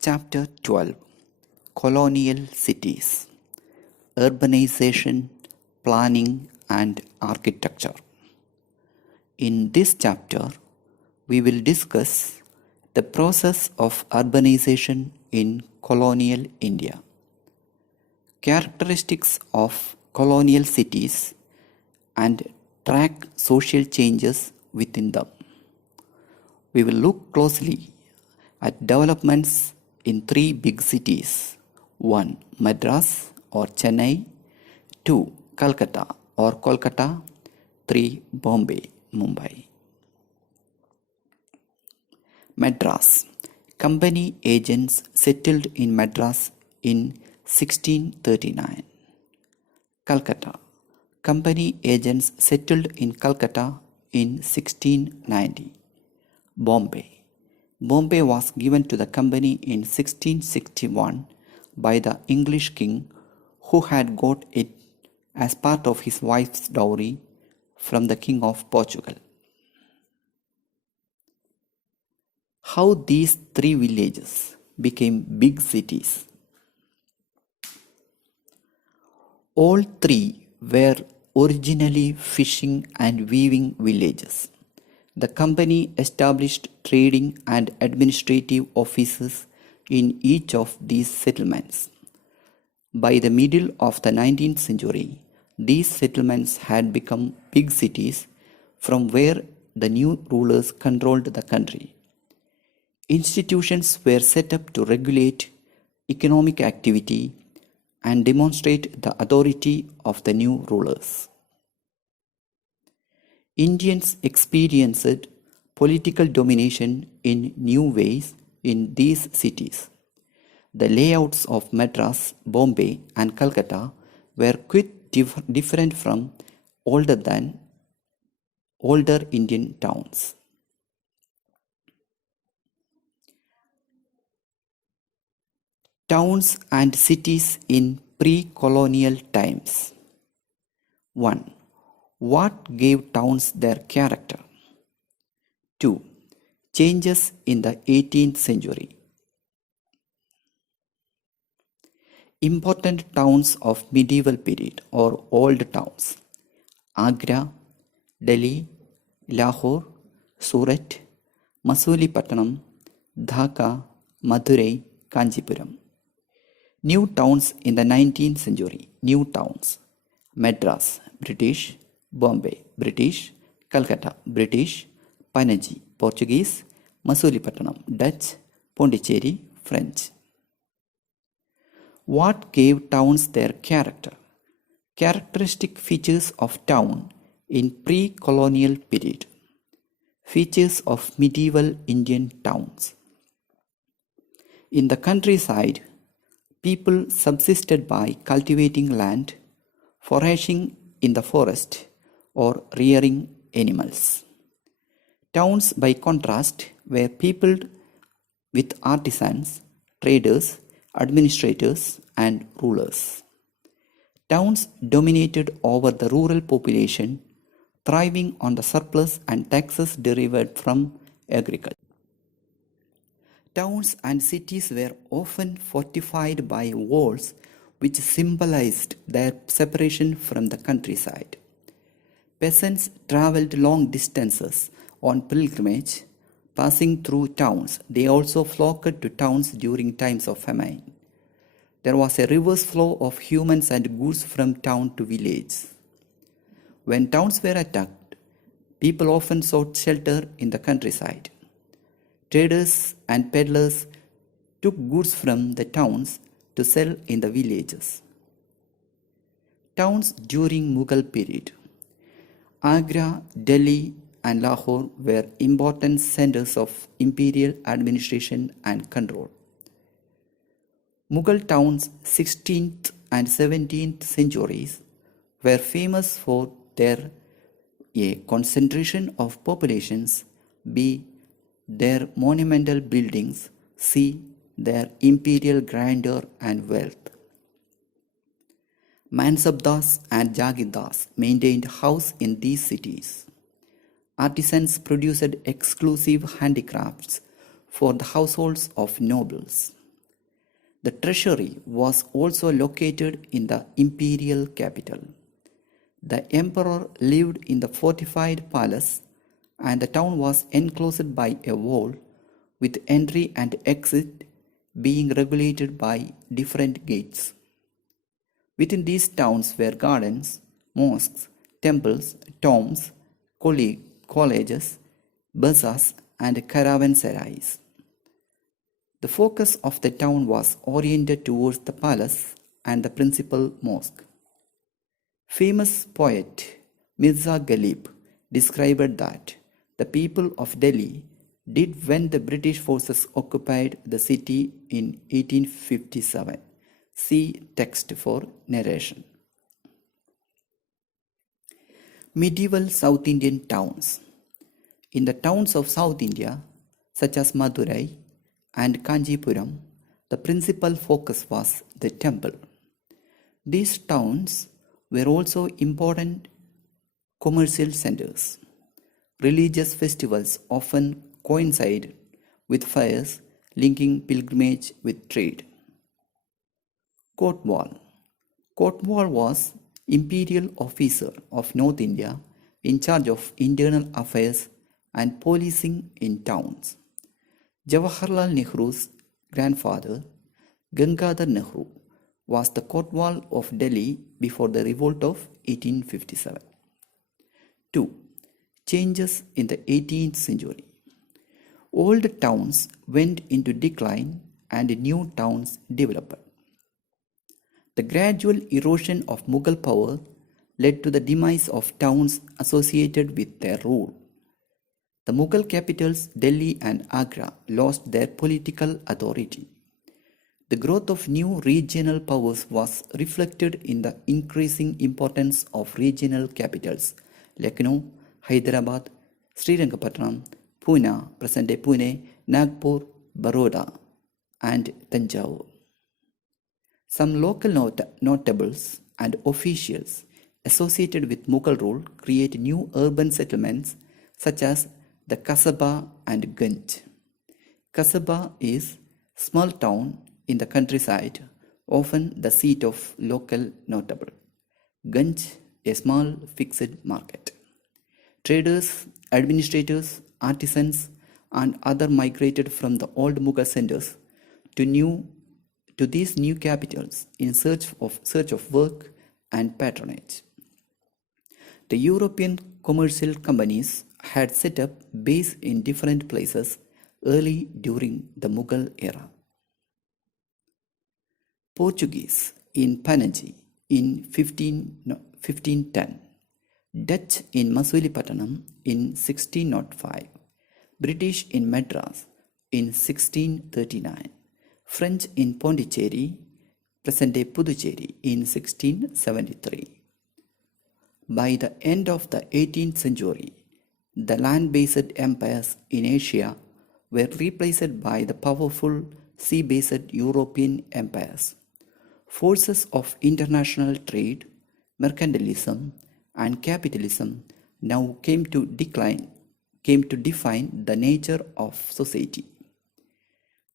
Chapter 12 Colonial Cities Urbanisation, Planning and Architecture. In this chapter, we will discuss the process of urbanization in colonial India, characteristics of colonial cities, and track social changes within them. We will look closely at developments in three big cities: 1. Madras or Chennai, 2. Calcutta or Kolkata, 3. Bombay, Mumbai. Madras. Company agents settled in Madras in 1639. Calcutta. Company agents settled in Calcutta in 1690. Bombay. Bombay was given to the company in 1661 by the English king, who had got it as part of his wife's dowry from the King of Portugal. How these three villages became big cities. All three were originally fishing and weaving villages. The company established trading and administrative offices in each of these settlements. By the middle of the 19th century, these settlements had become big cities from where the new rulers controlled the country. Institutions were set up to regulate economic activity and demonstrate the authority of the new rulers. Indians experienced political domination in new ways in these cities. The layouts of Madras, Bombay, and Calcutta were quite different from older Indian towns. Towns and cities in pre-colonial times. 1. What gave towns their character? 2. Changes in the 18th century. Important towns of medieval period or old towns: Agra, Delhi, Lahore, Surat, Masulipatanam, Dhaka, Madurai, Kanchipuram. New towns in the 19th century. New towns: Madras, British; Bombay, British; Calcutta, British; Panaji, Portuguese; Masulipatanam, Dutch; Pondicherry, French. What gave towns their character? Characteristic features of town in pre-colonial period. Features of medieval Indian towns. In the countryside, people subsisted by cultivating land, foraging in the forest, or rearing animals. Towns, by contrast, were peopled with artisans, traders, administrators, and rulers. Towns dominated over the rural population, thriving on the surplus and taxes derived from agriculture. Towns and cities were often fortified by walls which symbolized their separation from the countryside. Peasants traveled long distances on pilgrimage, passing through towns. They also flocked to towns during times of famine. There was a reverse flow of humans and goods from town to village. When towns were attacked, people often sought shelter in the countryside. Traders and peddlers took goods from the towns to sell in the villages. Towns during Mughal period. Agra, Delhi, and Lahore were important centers of imperial administration and control. Mughal towns 16th and 17th centuries were famous for their A. concentration of populations, B. their monumental buildings, C. their imperial grandeur and wealth. Mansabdars and Jagirdars maintained house in these cities. artisans produced exclusive handicrafts for the households of nobles. The treasury was also located in the imperial capital. The emperor lived in the fortified palace, and the town was enclosed by a wall with entry and exit being regulated by different gates. Within these towns were gardens, mosques, temples, tombs, colleges, bazaars, and caravanserais. The focus of the town was oriented towards the palace and the principal mosque. Famous poet Mirza Ghalib described that the people of Delhi did when the British forces occupied the city in 1857. See text for narration. Medieval South Indian towns. In the towns of South India, such as Madurai and Kanjipuram, the principal focus was the temple. These towns were also important commercial centers. Religious festivals often coincide with fairs linking pilgrimage with trade. Kotwal. Kotwal was imperial officer of North India in charge of internal affairs and policing in towns. Jawaharlal Nehru's grandfather, Gangadhar Nehru, was the Kotwal of Delhi before the revolt of 1857. 2. Changes in the 18th century. Old towns went into decline and new towns developed. The gradual erosion of Mughal power led to the demise of towns associated with their rule. The Mughal capitals Delhi and Agra lost their political authority. The growth of new regional powers was reflected in the increasing importance of regional capitals Lucknow, Hyderabad, Srirangapatnam, Pune, present-day Pune, Nagpur, Baroda, and Tanjore. Some local notables and officials associated with Mughal rule create new urban settlements such as the Kasaba and Ganj. Kasaba is small town in the countryside, often the seat of local notable. Ganj, a small fixed market. Traders, administrators, artisans, and others migrated from the old Mughal centers to these new capitals in search of work and patronage. The European commercial companies had set up base in different places early during the Mughal era. Portuguese in Panaji in 1510, Dutch in Masulipatanam in 1605, British in Madras in 1639, French in Pondicherry, present-day Puducherry, in 1673. By the end of the 18th century, the land-based empires in Asia were replaced by the powerful sea-based European empires. Forces of international trade, mercantilism, and capitalism now came to define the nature of society.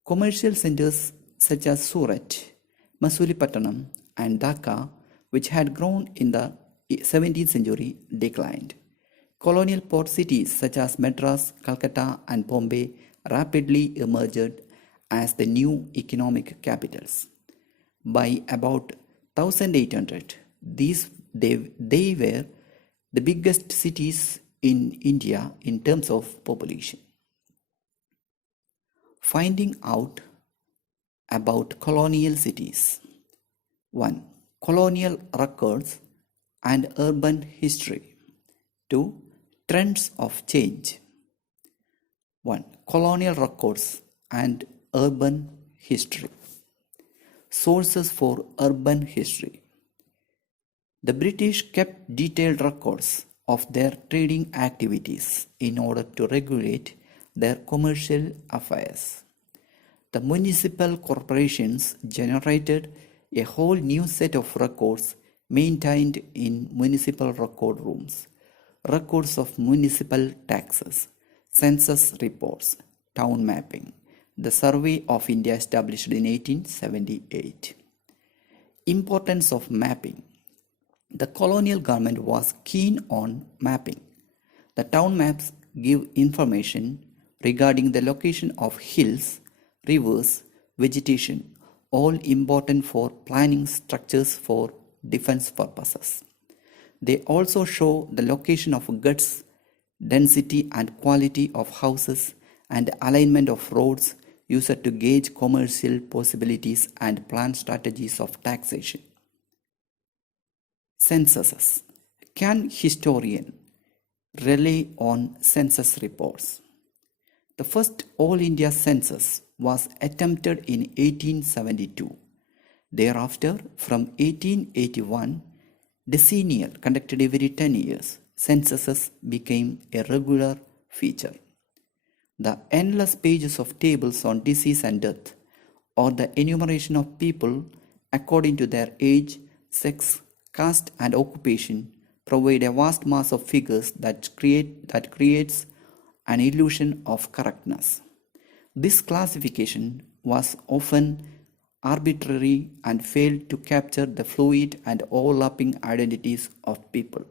Commercial centers such as Surat, Masulipatanam, and Dhaka, which had grown in the 17th century, declined. Colonial port cities such as Madras, Calcutta, and Bombay rapidly emerged as the new economic capitals. By about 1800, they were the biggest cities in India in terms of population. Finding out about colonial cities. 1. Colonial records and urban history. 2. Trends of change. 1. Colonial records and urban history. Sources for urban history. The British kept detailed records of their trading activities in order to regulate their commercial affairs. The municipal corporations generated a whole new set of records maintained in municipal record rooms. records of municipal taxes, census reports, town mapping. The Survey of India established in 1878. Importance of mapping. The colonial government was keen on mapping. The town maps give information regarding the location of hills, rivers, vegetation, all important for planning structures for defense purposes. They also show the location of goods, density and quality of houses, and alignment of roads used to gauge commercial possibilities and plan strategies of taxation. Censuses. Can historian rely on census reports? The first All India census was attempted in 1872. Thereafter, from 1881, decennial conducted every 10 years, censuses became a regular feature. The endless pages of tables on disease and death, or the enumeration of people according to their age, sex, caste, and occupation, provide a vast mass of figures that creates an illusion of correctness. This classification was often arbitrary and failed to capture the fluid and overlapping identities of people.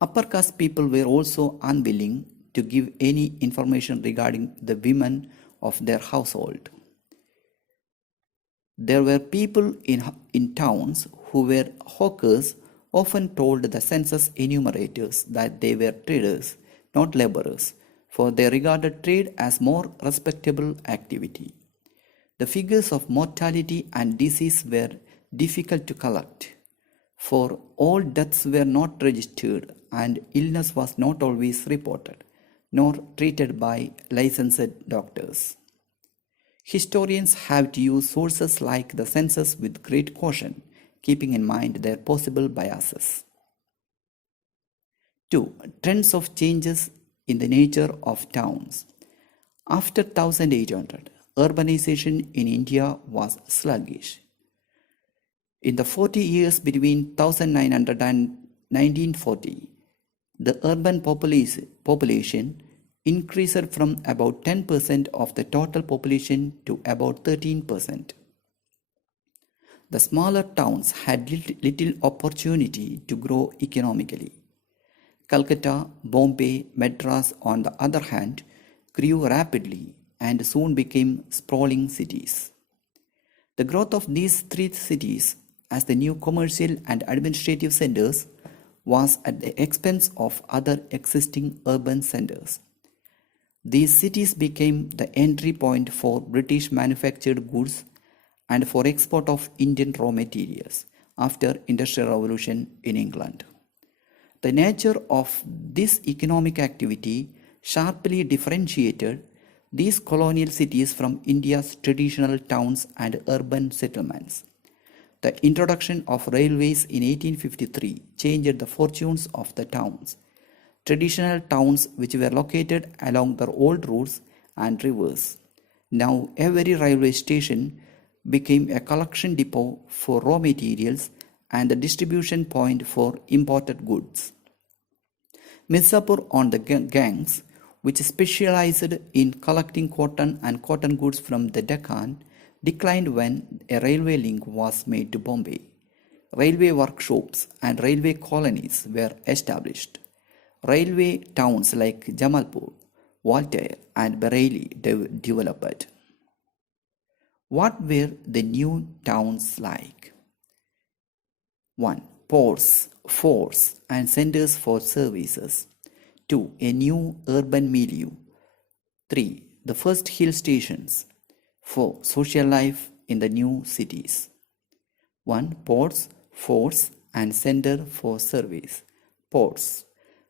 Upper caste people were also unwilling to give any information regarding the women of their household. There were people in towns who were hawkers, often told the census enumerators that they were traders, not laborers, for they regarded trade as more respectable activity. The figures of mortality and disease were difficult to collect, for all deaths were not registered and illness was not always reported, nor treated by licensed doctors. Historians have to use sources like the census with great caution, keeping in mind their possible biases. 2. Trends of changes in the nature of towns. After 1800, urbanization in India was sluggish. In the 40 years between 1900 and 1940, the urban population increased from about 10% of the total population to about 13%. The smaller towns had little opportunity to grow economically. Calcutta, Bombay, Madras, on the other hand, grew rapidly and soon became sprawling cities. The growth of these three cities as the new commercial and administrative centers was at the expense of other existing urban centers. These cities became the entry point for British manufactured goods and for export of Indian raw materials after Industrial Revolution in England. The nature of this economic activity sharply differentiated these colonial cities from India's traditional towns and urban settlements. The introduction of railways in 1853 changed the fortunes of the towns. Traditional towns which were located along the old roads and rivers. Now every railway station became a collection depot for raw materials and the distribution point for imported goods. Mirzapur on the gangs, which specialized in collecting cotton and cotton goods from the Deccan, declined when a railway link was made to Bombay. Railway workshops and railway colonies were established. Railway towns like Jamalpur, Voltaire, and Bareilly developed. What were the new towns like? 1. Ports, forts, and centers for services. 2. A new urban milieu. 3. The first hill stations. 4. Social life in the new cities. 1. Ports, forts, and center for service. Ports.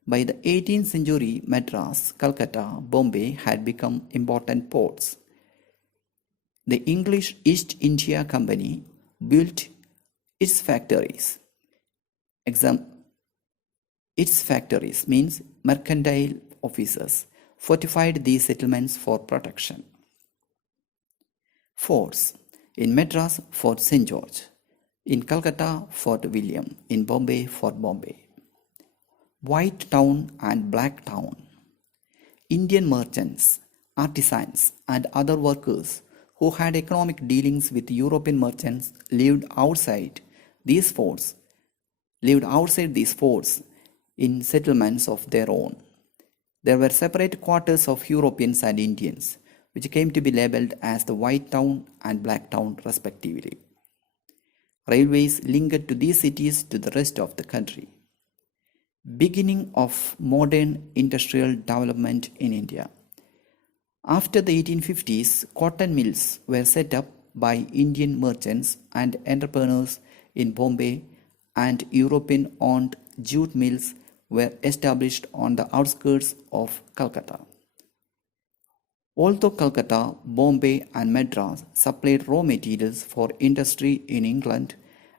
By the 18th century, Madras, Calcutta, Bombay had become important ports. The English East India Company built its factories. Its factories means mercantile officers fortified these settlements for protection. Forts. In Madras, Fort St. George. In Calcutta, Fort William. In Bombay, Fort Bombay. White Town and Black Town. Indian merchants, artisans, and other workers who had economic dealings with European merchants these forts, lived outside these forts in settlements of their own. There were separate quarters of Europeans and Indians, which came to be labeled as the White Town and Black Town respectively. Railways linked to these cities to the rest of the country. Beginning of modern industrial development in India. After the 1850s, cotton mills were set up by Indian merchants and entrepreneurs in Bombay, and European-owned jute mills were established on the outskirts of Calcutta. Although Calcutta, Bombay, and Madras supplied raw materials for industry in England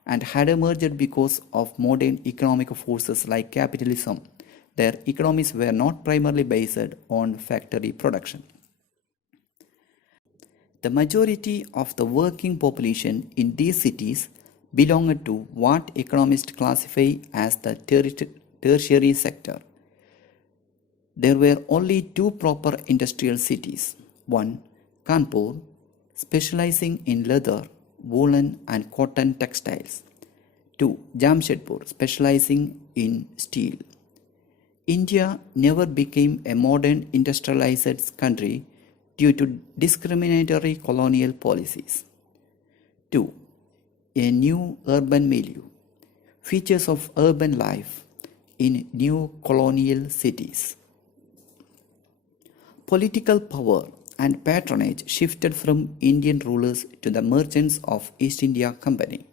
and had emerged because of modern economic forces like capitalism, their economies were not primarily based on factory production. The majority of the working population in these cities belonged to what economists classify as the tertiary sector. There were only two proper industrial cities. One, Kanpur, specializing in leather, woolen and cotton textiles. Two, Jamshedpur, specializing in steel. India never became a modern industrialized country due to discriminatory colonial policies. 2. A new urban milieu. Features of urban life in new colonial cities. Political power and patronage shifted from Indian rulers to the merchants of East India Company.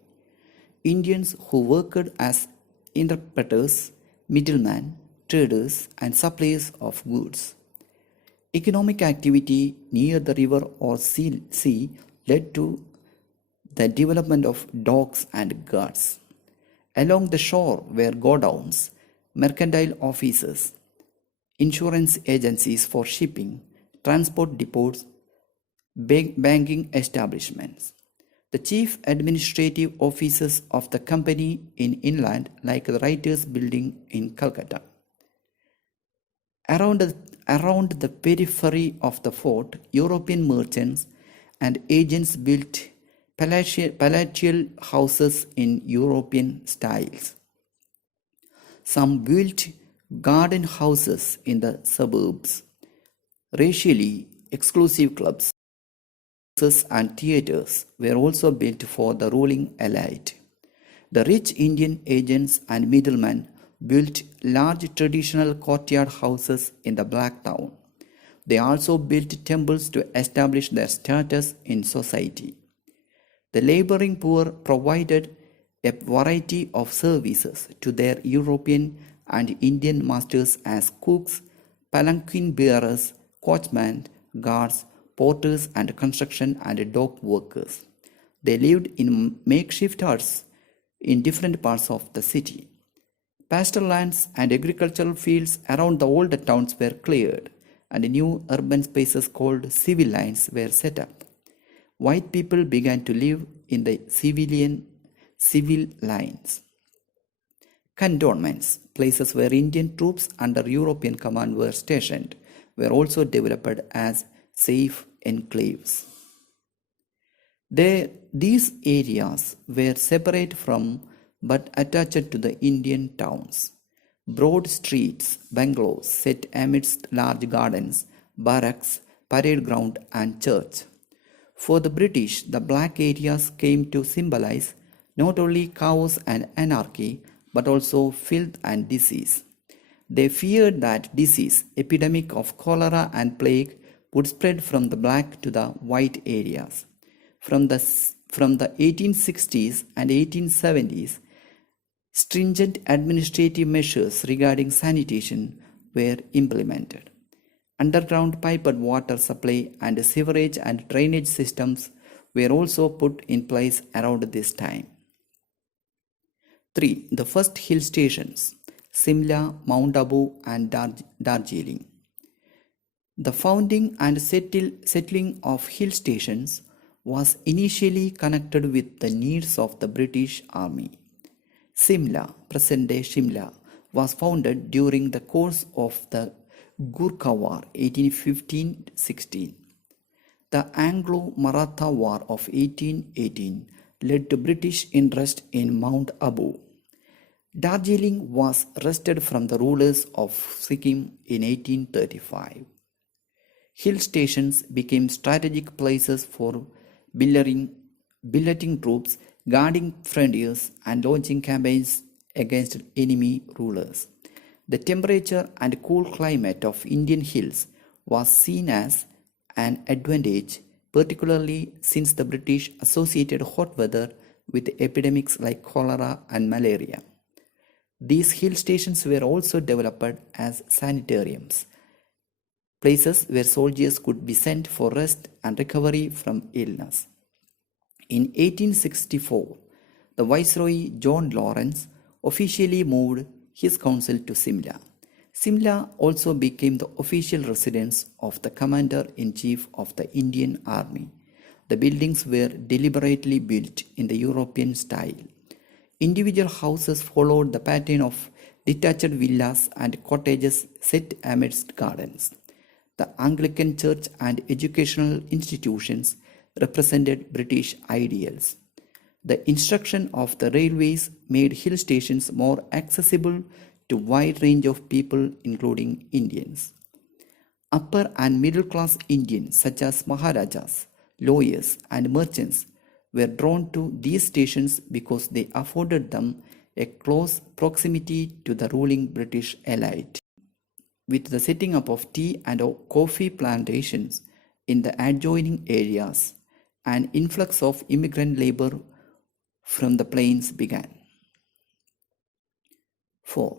Indians who worked as interpreters, middlemen, traders, and suppliers of goods. Economic activity near the river or sea led to the development of docks and ghats. Along the shore were godowns, mercantile offices, insurance agencies for shipping, transport depots, banking establishments. The chief administrative offices of the company in inland, like the Writers' Building in Calcutta. Around the periphery of the fort, European merchants and agents built palatial houses in European styles. Some built garden houses in the suburbs. Racially exclusive clubs and theatres were also built for the ruling elite. The rich Indian agents and middlemen built large traditional courtyard houses in the Black Town. They also built temples to establish their status in society. The laboring poor provided a variety of services to their European and Indian masters as cooks, palanquin bearers, coachmen, guards, porters, and construction and dock workers. They lived in makeshift huts in different parts of the city. Pasture lands and agricultural fields around the older towns were cleared, and new urban spaces called civil lines were set up. White people began to live in the civil lines. Cantonments, places where Indian troops under European command were stationed, were also developed as safe enclaves. These areas were separate from but attached to the Indian towns. Broad streets, bungalows set amidst large gardens, barracks, parade ground and church. For the British, the black areas came to symbolize not only chaos and anarchy but also filth and disease. They feared that disease, epidemic of cholera and plague, would spread from the black to the white areas. From the 1860s and 1870s, stringent administrative measures regarding sanitation were implemented. Underground piped water supply and sewerage and drainage systems were also put in place around this time. 3. The first hill stations, Simla, Mount Abu and Darjeeling. The founding and settling of hill stations was initially connected with the needs of the British Army. Simla, present-day Shimla, was founded during the course of the Gurkha War 1815-16. The Anglo-Maratha War of 1818 led to British interest in Mount Abu. Darjeeling was wrested from the rulers of Sikkim in 1835. Hill stations became strategic places for billeting troops, guarding frontiers, and launching campaigns against enemy rulers. The temperature and cool climate of Indian hills was seen as an advantage, particularly since the British associated hot weather with epidemics like cholera and malaria. These hill stations were also developed as sanitariums, places where soldiers could be sent for rest and recovery from illness. In 1864, the Viceroy John Lawrence officially moved his council to Simla. Simla also became the official residence of the Commander-in-Chief of the Indian Army. The buildings were deliberately built in the European style. Individual houses followed the pattern of detached villas and cottages set amidst gardens. The Anglican Church and educational institutions represented British ideals. The instruction of the railways made hill stations more accessible to a wide range of people, including Indians. Upper and middle class Indians, such as Maharajas, lawyers, and merchants, were drawn to these stations because they afforded them a close proximity to the ruling British elite. With the setting up of tea and coffee plantations in the adjoining areas, an influx of immigrant labor from the plains began. 4.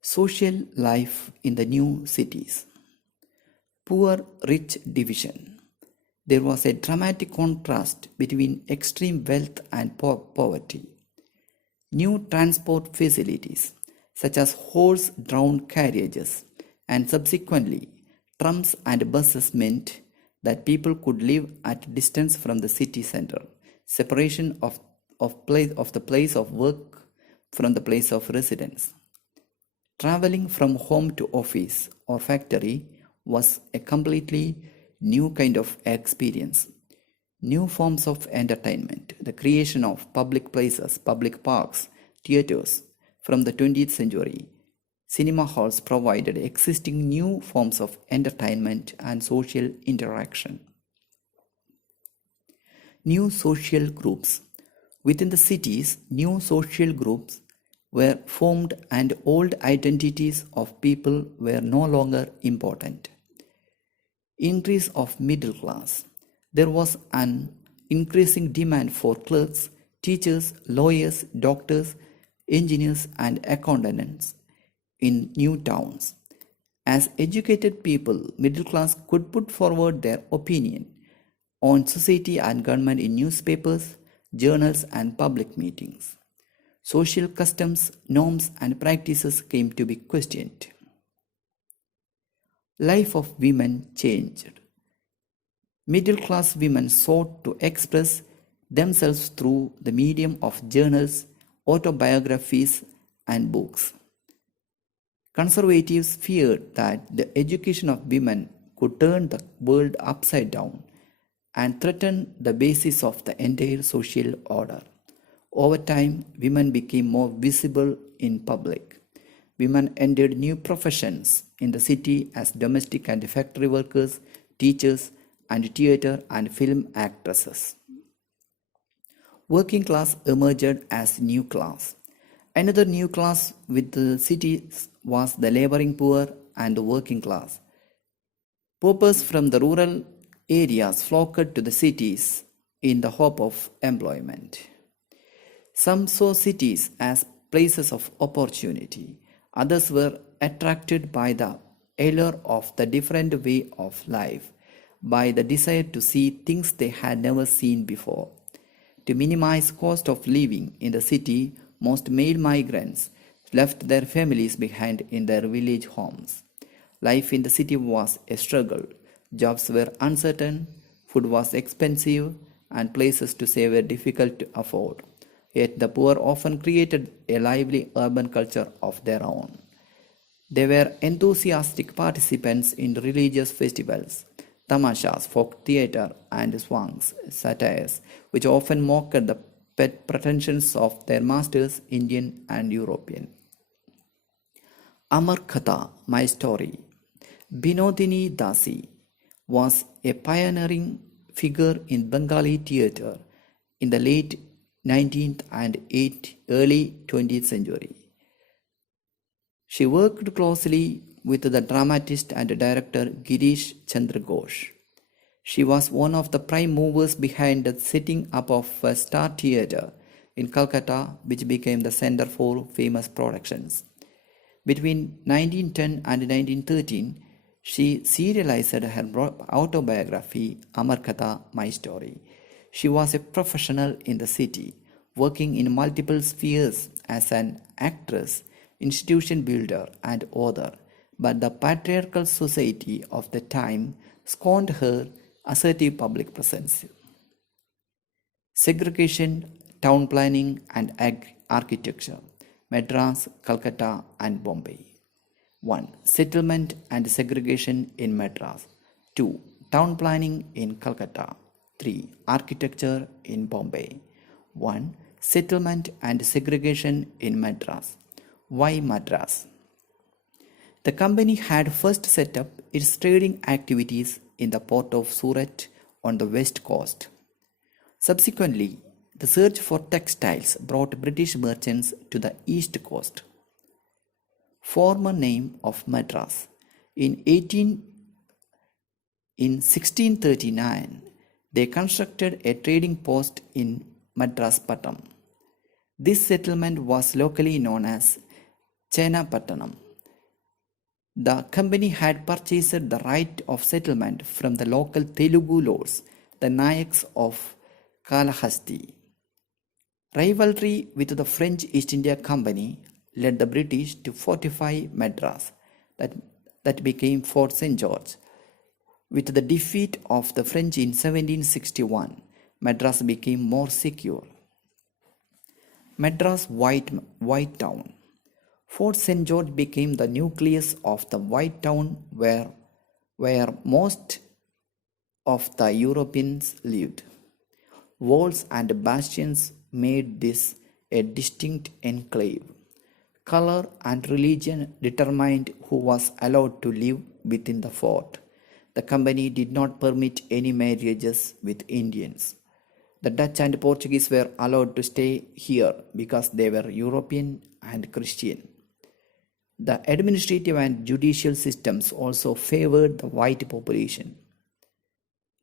Social life in the new cities. Poor-rich division. There was a dramatic contrast between extreme wealth and poverty. New transport facilities, such as horse-drawn carriages and subsequently trams and buses, meant that people could live at distance from the city center. Separation of the place of work from the place of residence. Traveling from home to office or factory was a completely new kind of experience. New forms of entertainment, the creation of public places, public parks, theaters from the 20th century. Cinema halls provided existing new forms of entertainment and social interaction. New social groups. Within the cities, new social groups were formed and old identities of people were no longer important. Increase of middle class. There was an increasing demand for clerks, teachers, lawyers, doctors, engineers, and accountants in new towns. As educated people, middle class could put forward their opinion on society and government in newspapers, journals, and public meetings. Social customs, norms, and practices came to be questioned. Life of women changed. Middle class women sought to express themselves through the medium of journals, autobiographies, and books. Conservatives feared that the education of women could turn the world upside down and threaten the basis of the entire social order. Over time, women became more visible in public. Women entered new professions in the city as domestic and factory workers, teachers, and theatre and film actresses. Working class emerged as new class. Another new class with the cities was the laboring poor and the working class. Paupers from the rural areas flocked to the cities in the hope of employment. Some saw cities as places of opportunity. Others were attracted by the allure of the different way of life, by the desire to see things they had never seen before. To minimize cost of living in the city, most male migrants left their families behind in their village homes. Life in the city was a struggle. Jobs were uncertain, food was expensive, and places to stay were difficult to afford. Yet the poor often created a lively urban culture of their own. They were enthusiastic participants in religious festivals, tamashas, folk theatre, and swangs, satires, which often mocked the pet pretensions of their masters, Indian and European. Amar Katha, my story. Binodini Dasi was a pioneering figure in Bengali theatre in the late 19th and early 20th century. She worked closely with the dramatist and director Girish Chandra Ghosh. She was one of the prime movers behind the setting up of a star theatre in Calcutta, which became the center for famous productions. Between 1910 and 1913, she serialized her autobiography, Amar Katha, My Story. She was a professional in the city, working in multiple spheres as an actress, institution builder, and author, but the patriarchal society of the time scorned her assertive public presence. Segregation, town planning, and architecture. Madras, Calcutta, and Bombay. 1. Settlement and segregation in Madras. 2. Town planning in Calcutta. 3. Architecture in Bombay. 1. Settlement and segregation in Madras. Why Madras? The company had first set up its trading activities in the port of Surat on the west coast. Subsequently, the search for textiles brought British merchants to the east coast. Former name of Madras. In 1639, they constructed a trading post in Madras Pattam. This settlement was locally known as Chenapattanam. The company had purchased the right of settlement from the local Telugu lords, the Nayaks of Kalahasti. Rivalry with the French East India Company led the British to fortify Madras, that became Fort St. George. With the defeat of the French in 1761, Madras became more secure. Madras White Town. Fort St. George became the nucleus of the White Town where most of the Europeans lived. Walls and bastions made this a distinct enclave. Color and religion determined who was allowed to live within the fort. The company did not permit any marriages with Indians. The Dutch and Portuguese were allowed to stay here because they were European and Christian. The administrative and judicial systems also favored the white population.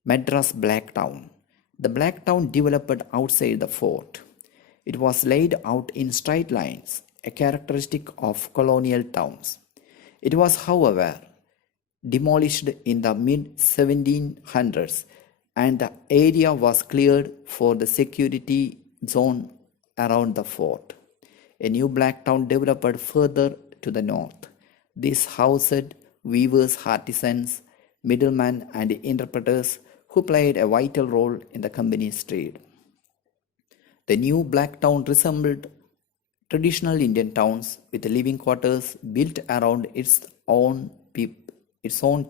Madras Black Town. The Black Town developed outside the fort. It was laid out in straight lines, a characteristic of colonial towns. It was, however, demolished in the mid-1700s and the area was cleared for the security zone around the fort. A new black town developed further to the north. This housed weavers, artisans, middlemen, and interpreters who played a vital role in the company's trade. The new black town resembled traditional Indian towns with living quarters built around its own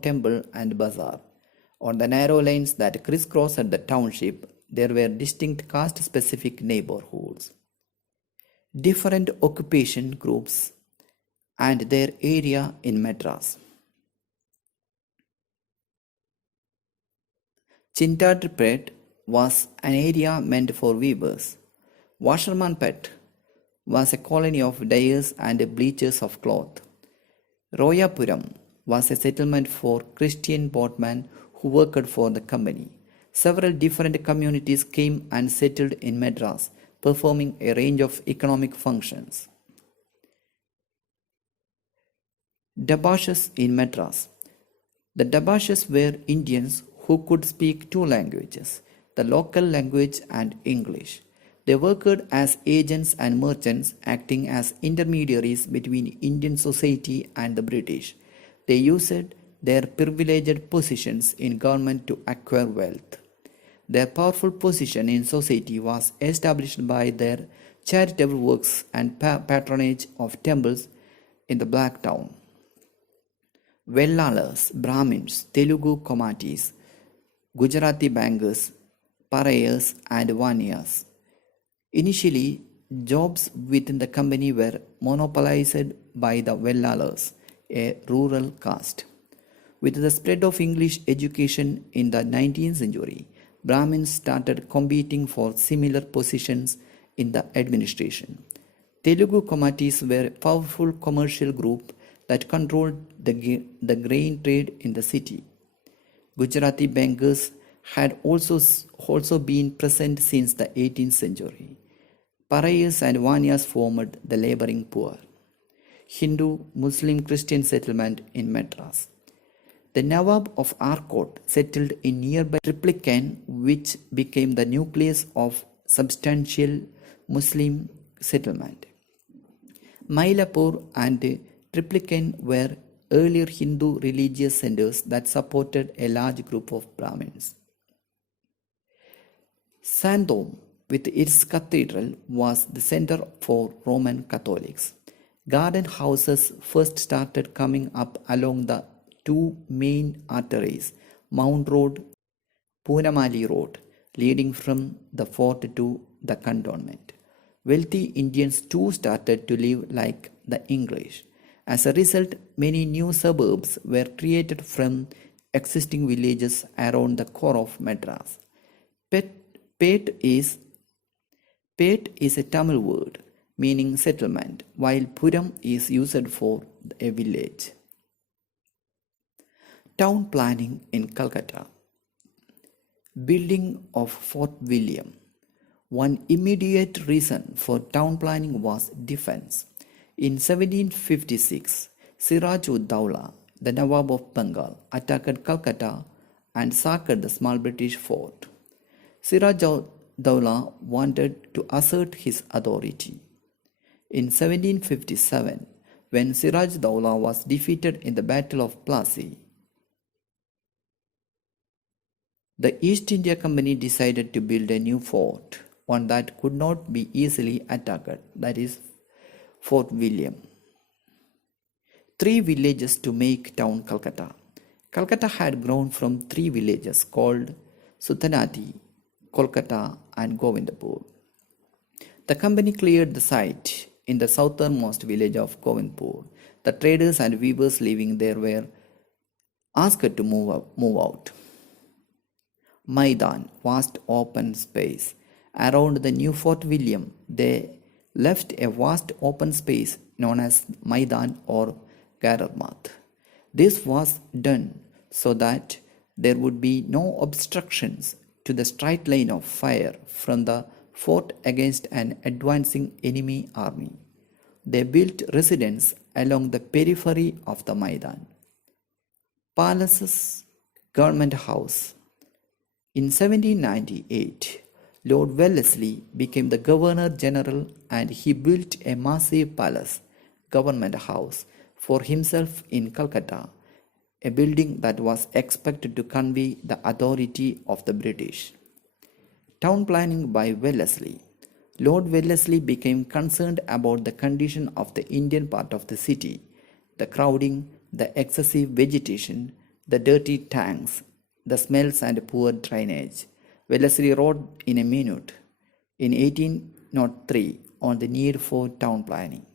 temple and bazaar. On the narrow lanes that crisscrossed the township, there were distinct caste-specific neighborhoods. Different occupation groups and their area in Madras. Chintadrapet was an area meant for weavers. Washermanpet was a colony of dyers and bleachers of cloth. Royapuram was a settlement for Christian boatmen who worked for the company. Several different communities came and settled in Madras, performing a range of economic functions. Dabashas in Madras. The Dabashas were Indians who could speak two languages, the local language and English. They worked as agents and merchants, acting as intermediaries between Indian society and the British. They used their privileged positions in government to acquire wealth. Their powerful position in society was established by their charitable works and patronage of temples in the Black Town. Vellalas, Brahmins, Telugu Komatis, Gujarati Bangers, Parayas, and Vaniyas. Initially, jobs within the company were monopolized by the Vellalas, a rural caste. With the spread of English education in the 19th century, Brahmins started competing for similar positions in the administration. Telugu Komatis were a powerful commercial group that controlled the grain trade in the city. Gujarati bankers had also been present since the 18th century. Parayas and Vanyas formed the laboring poor. Hindu, Muslim, Christian settlement in Madras. The Nawab of Arcot settled in nearby Triplicane, which became the nucleus of substantial Muslim settlement. Mylapore and Triplicane were earlier Hindu religious centers that supported a large group of Brahmins. Sandom, with its cathedral, was the center for Roman Catholics. Garden houses first started coming up along the two main arteries, Mount Road, Poonamali Road, leading from the fort to the cantonment. Wealthy Indians too started to live like the English. As a result, many new suburbs were created from existing villages around the core of Madras. Pet is a Tamil word meaning settlement, while Puram is used for a village. Town planning in Calcutta. Building of Fort William. One immediate reason for town planning was defense. In 1756, Siraj-ud-Dowlah, the Nawab of Bengal, attacked Calcutta and sacked the small British fort. Siraj-ud-Dowlah wanted to assert his authority. In 1757, when Siraj-ud-Dowlah was defeated in the Battle of Plassey, the East India Company decided to build a new fort, one that could not be easily attacked, that is Fort William. 3 villages to make town Calcutta. Calcutta had grown from 3 villages called Sutanati, Kolkata, and Govindpur. The company cleared the site in the southernmost village of Govindpur. The traders and weavers living there were asked to move out. Maidan, vast open space. Around the new Fort William, they left a vast open space known as Maidan or Gararmath. This was done so that there would be no obstructions to the straight line of fire from the fort against an advancing enemy army. They built residences along the periphery of the Maidan. Palaces, Government House. In 1798, Lord Wellesley became the Governor General and he built a massive palace, Government House, for himself in Calcutta, a building that was expected to convey the authority of the British. Town planning by Wellesley. Lord Wellesley became concerned about the condition of the Indian part of the city, the crowding, the excessive vegetation, the dirty tanks, the smells and poor drainage. Wellesley wrote in a minute in 1803 on the need for town planning.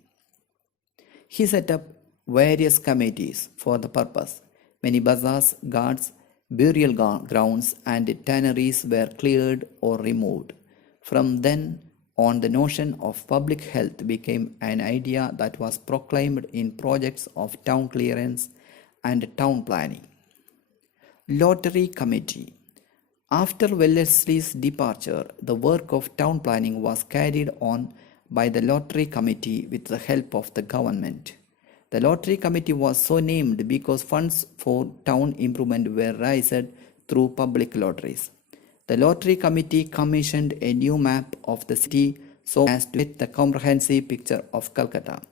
He set up various committees for the purpose. Many bazaars, guards, burial grounds, and tanneries were cleared or removed. From then on, the notion of public health became an idea that was proclaimed in projects of town clearance and town planning. Lottery Committee. After Wellesley's departure, the work of town planning was carried on by the Lottery Committee with the help of the government. The Lottery Committee was so named because funds for town improvement were raised through public lotteries. The Lottery Committee commissioned a new map of the city so as to get the comprehensive picture of Calcutta.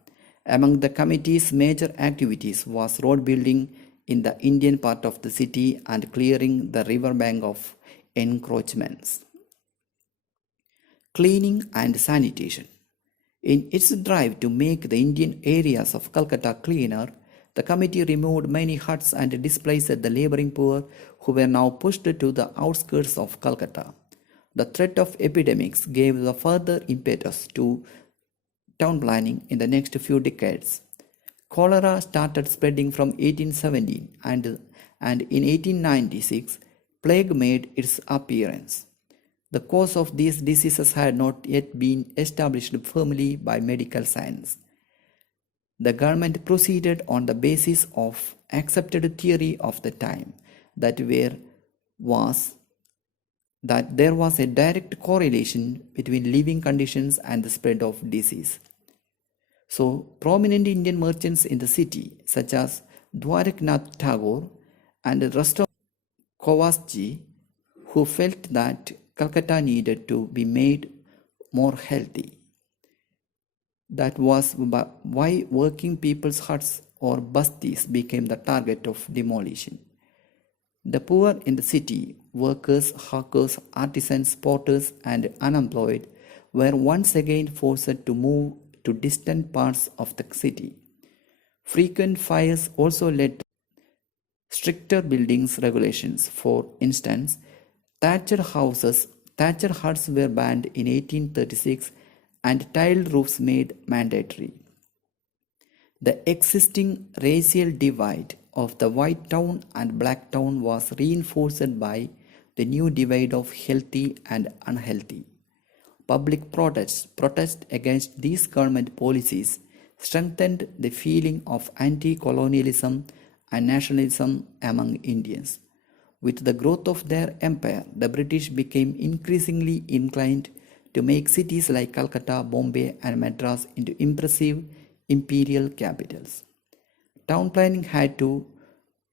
Among the committee's major activities was road building in the Indian part of the city and clearing the river bank of encroachments. Cleaning and sanitation. In its drive to make the Indian areas of Calcutta cleaner, The committee removed many huts and displaced the laboring poor who were now pushed to the outskirts of Calcutta. The threat of epidemics gave the further impetus to town planning in the next few decades. Cholera started spreading from 1817 and in 1896 plague made its appearance. The cause of these diseases had not yet been established firmly by medical science. The government proceeded on the basis of accepted theory of the time that there was a direct correlation between living conditions and the spread of disease. So, prominent Indian merchants in the city, such as Dwaraknath Tagore and Rasta Kovasji, who felt that Calcutta needed to be made more healthy. That was why working people's huts or bastis became the target of demolition. The poor in the city, workers, hawkers, artisans, porters, and unemployed, were once again forced to move to distant parts of the city. Frequent fires also led to stricter buildings regulations. For instance, thatched huts were banned in 1836 and tiled roofs made mandatory. The existing racial divide of the white town and black town was reinforced by the new divide of healthy and unhealthy. Public protest against these government policies strengthened the feeling of anti-colonialism and nationalism among Indians. With the growth of their empire, the British became increasingly inclined to make cities like Calcutta, Bombay, and Madras into impressive imperial capitals. Town planning had to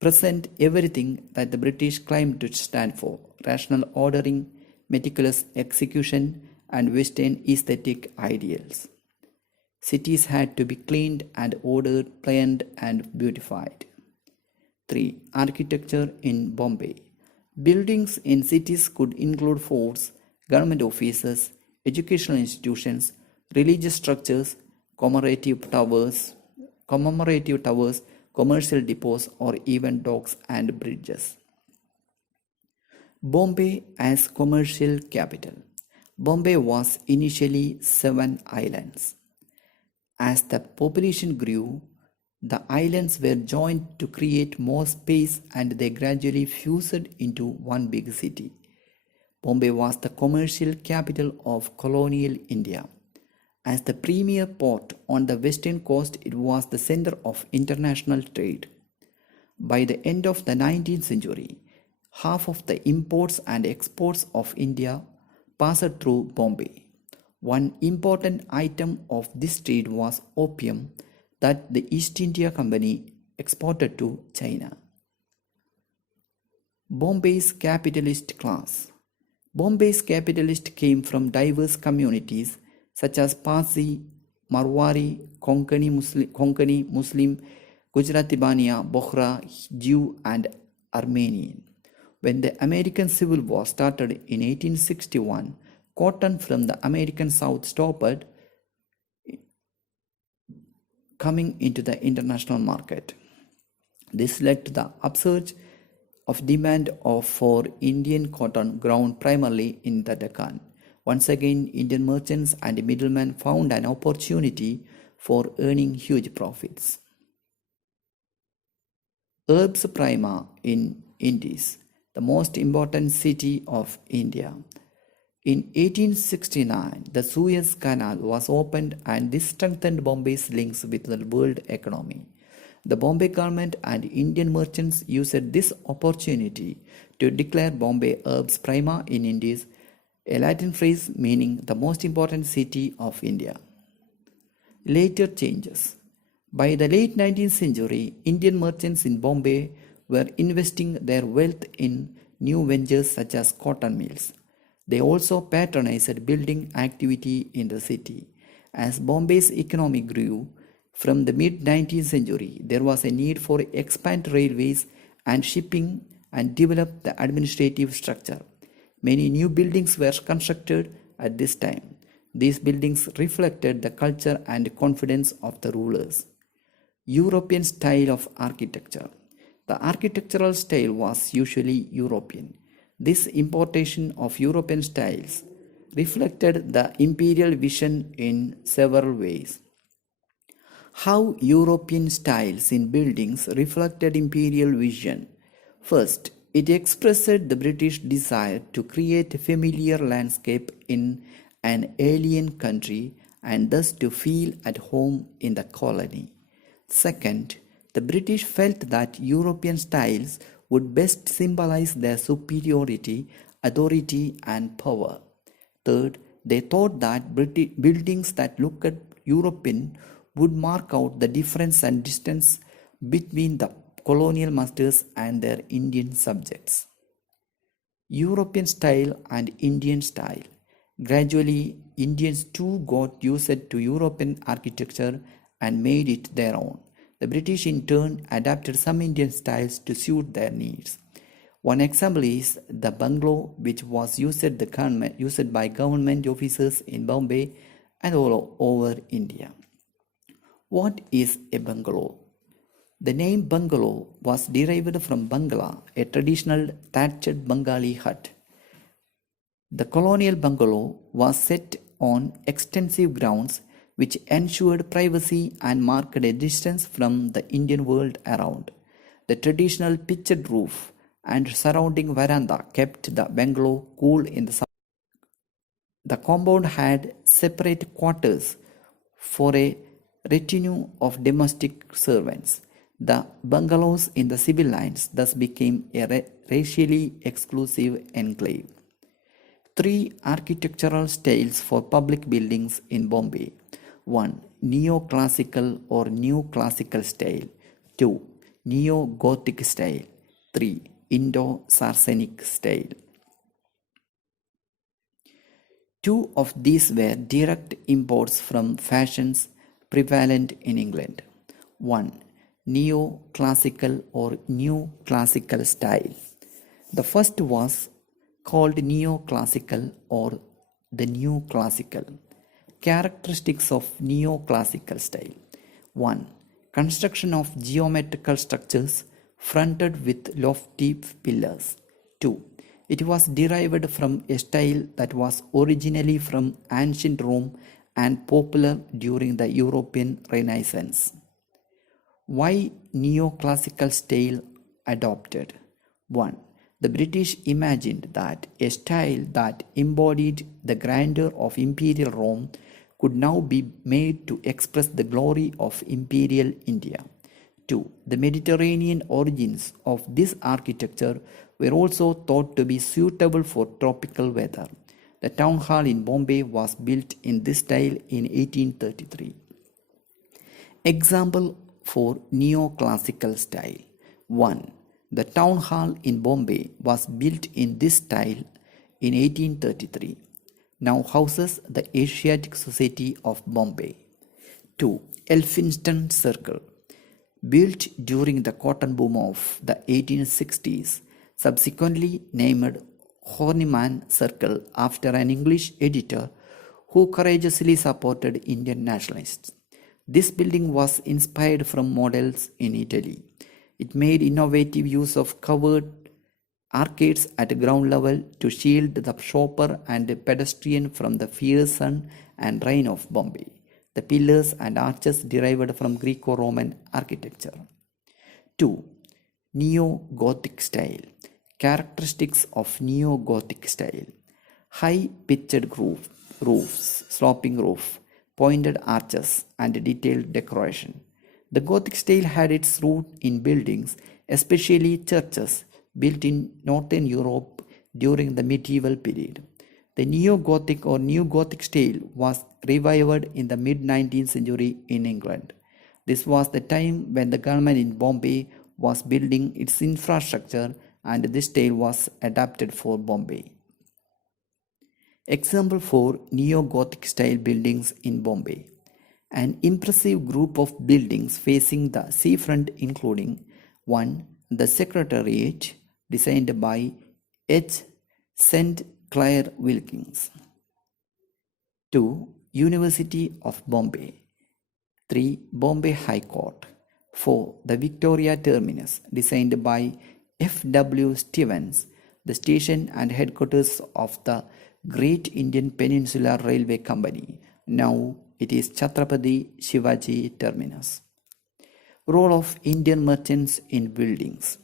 present everything that the British claimed to stand for: rational ordering, meticulous execution, and Western aesthetic ideals. Cities had to be cleaned and ordered, planned, and beautified. 3. Architecture in Bombay. Buildings in cities could include forts, government offices, educational institutions, religious structures, commemorative towers, commercial depots, or even docks and bridges. Bombay as commercial capital. Bombay was initially 7 islands. As the population grew, the islands were joined to create more space and they gradually fused into one big city. Bombay was the commercial capital of colonial India. As the premier port on the western coast, it was the center of international trade. By the end of the 19th century, half of the imports and exports of India passed through Bombay. One important item of this trade was opium that the East India Company exported to China. Bombay's capitalist class. Bombay's capitalists came from diverse communities such as Parsi, Marwari, Konkani Muslim, Gujarati Bania, Bohra, Jew, and Armenian. When the American Civil War started in 1861, cotton from the American South stopped coming into the international market. This led to the upsurge of demand for Indian cotton grown primarily in the Deccan. Once again, Indian merchants and middlemen found an opportunity for earning huge profits. Urbs Prima in Indies, the most important city of India. In 1869, the Suez Canal was opened and this strengthened Bombay's links with the world economy. The Bombay government and Indian merchants used this opportunity to declare Bombay Urbs Prima in Indies, a Latin phrase meaning the most important city of India. Later changes. By the late 19th century, Indian merchants in Bombay were investing their wealth in new ventures such as cotton mills. They also patronized building activity in the city. As Bombay's economy grew, from the mid-19th century, there was a need for expand railways and shipping and develop the administrative structure. Many new buildings were constructed at this time. These buildings reflected the culture and confidence of the rulers. European style of architecture. The architectural style was usually European. This importation of European styles reflected the imperial vision in several ways. How European styles in buildings reflected imperial vision. First, it expressed the British desire to create a familiar landscape in an alien country and thus to feel at home in the colony. Second, the British felt that European styles would best symbolize their superiority, authority, and power. Third, they thought that buildings that looked European would mark out the difference and distance between the colonial masters and their Indian subjects. European style and Indian style. Gradually, Indians too got used to European architecture and made it their own. The British in turn adapted some Indian styles to suit their needs. One example is the bungalow, which was used by government officers in Bombay and all over India. What is a bungalow? The name bungalow was derived from bangla, a traditional thatched Bengali hut. The colonial bungalow was set on extensive grounds which ensured privacy and marked a distance from the Indian world around. The traditional pitched roof and surrounding veranda kept the bungalow cool in the summer. The compound had separate quarters for a retinue of domestic servants. The bungalows in the civil lines thus became a racially exclusive enclave. 3 architectural styles for public buildings in Bombay. 1. Neoclassical or Neoclassical Style. 2. Neogothic Style. 3. IndoSaracenic Style. 2 of these were direct imports from fashions prevalent in England. 1. Neoclassical or New Classical Style. The first was called Neoclassical or the New Classical. Characteristics of Neoclassical Style. 1. Construction of geometrical structures fronted with lofty pillars. 2. It was derived from a style that was originally from ancient Rome and popular during the European Renaissance. Why Neoclassical style adopted? 1. The British imagined that a style that embodied the grandeur of imperial Rome could now be made to express the glory of imperial India. 2. The Mediterranean origins of this architecture were also thought to be suitable for tropical weather. The town hall in Bombay was built in this style in 1833. Example for Neoclassical style. 1. The town hall in Bombay was built in this style in 1833. Now houses the Asiatic Society of Bombay. 2. Elphinstone Circle. Built during the cotton boom of the 1860s, subsequently named Horniman Circle after an English editor who courageously supported Indian nationalists. This building was inspired from models in Italy. It made innovative use of covered arcades at ground level to shield the shopper and pedestrian from the fierce sun and rain of Bombay. The pillars and arches derived from Greco-Roman architecture. 2. Neo-Gothic style. Characteristics of Neo-Gothic style. High pitched roofs, sloping roof, pointed arches, and detailed decoration. The Gothic style had its root in buildings, especially churches, built in Northern Europe during the medieval period. The Neo-Gothic or New Gothic style was revived in the mid-19th century in England. This was the time when the government in Bombay was building its infrastructure and this style was adapted for Bombay. Example for Neo-Gothic style buildings in Bombay. An impressive group of buildings facing the seafront including 1. The Secretariat, designed by H. St. Clair Wilkins. 2. University of Bombay. 3. Bombay High Court. 4. The Victoria Terminus, designed by F.W. Stevens, the station and headquarters of the Great Indian Peninsular Railway Company. Now it is Chhatrapati Shivaji Terminus. Role of Indian merchants in buildings.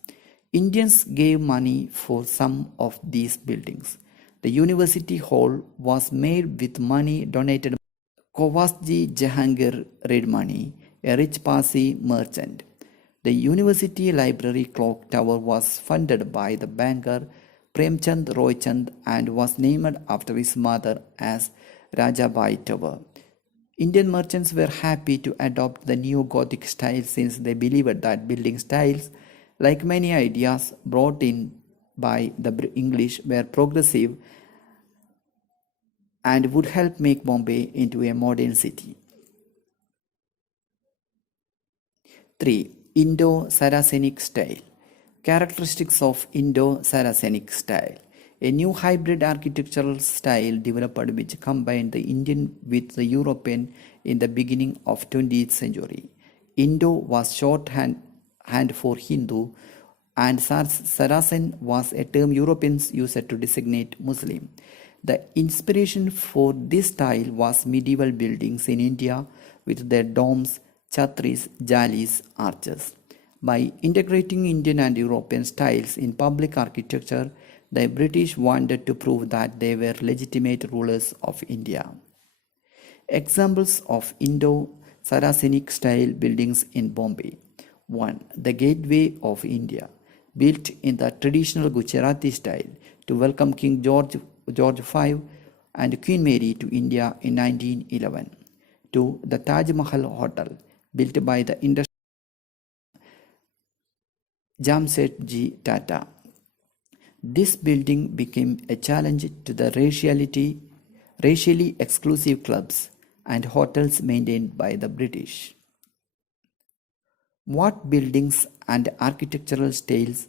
Indians gave money for some of these buildings. The University Hall was made with money donated by Khawasji Jahangir Redmani, a rich Parsi merchant. The University Library Clock Tower was funded by the banker Premchand Roychand and was named after his mother as Rajabai Tower. Indian merchants were happy to adopt the Neogothic style since they believed that building styles, like many ideas brought in by the English, were progressive and would help make Bombay into a modern city. 3. IndoSaracenic Style. Characteristics of IndoSaracenic Style. A new hybrid architectural style developed which combined the Indian with the European in the beginning of 20th century. Indo was shorthand for Hindu, and Saracen was a term Europeans used to designate Muslim. The inspiration for this style was medieval buildings in India with their domes, chhatris, jalis, arches. By integrating Indian and European styles in public architecture, the British wanted to prove that they were legitimate rulers of India. Examples of Indo-Saracenic style buildings in Bombay. 1. The Gateway of India, built in the traditional Gujarati style to welcome King George V and Queen Mary to India in 1911. 2. The Taj Mahal Hotel, built by the industrial Jamsetji Tata. This building became a challenge to the racially exclusive clubs and hotels maintained by the British. What buildings and architectural styles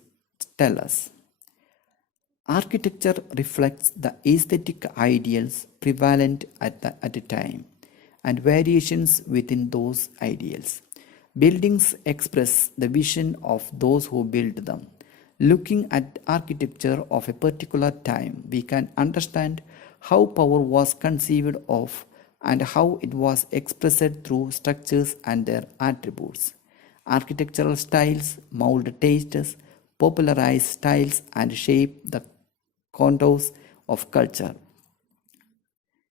tell us? Architecture reflects the aesthetic ideals prevalent at a time and variations within those ideals. Buildings express the vision of those who built them. Looking at architecture of a particular time, we can understand how power was conceived of and how it was expressed through structures and their attributes. Architectural styles mold tastes, popularize styles, and shape the contours of culture.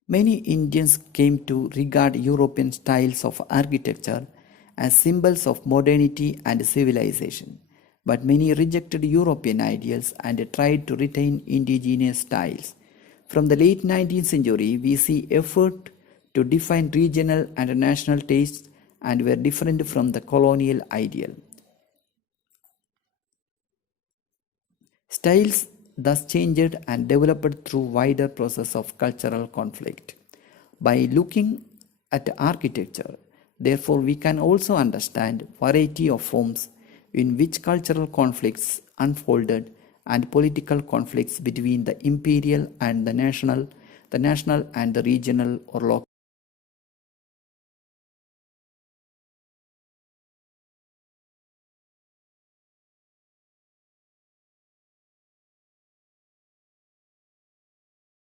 Many Indians came to regard European styles of architecture as symbols of modernity and civilization, but many rejected European ideals and tried to retain indigenous styles. From the late 19th century, we see effort to define regional and national tastes and were different from the colonial ideal. Styles thus changed and developed through wider process of cultural conflict. By looking at architecture, therefore, we can also understand variety of forms in which cultural conflicts unfolded and political conflicts between the imperial and the national and the regional or local.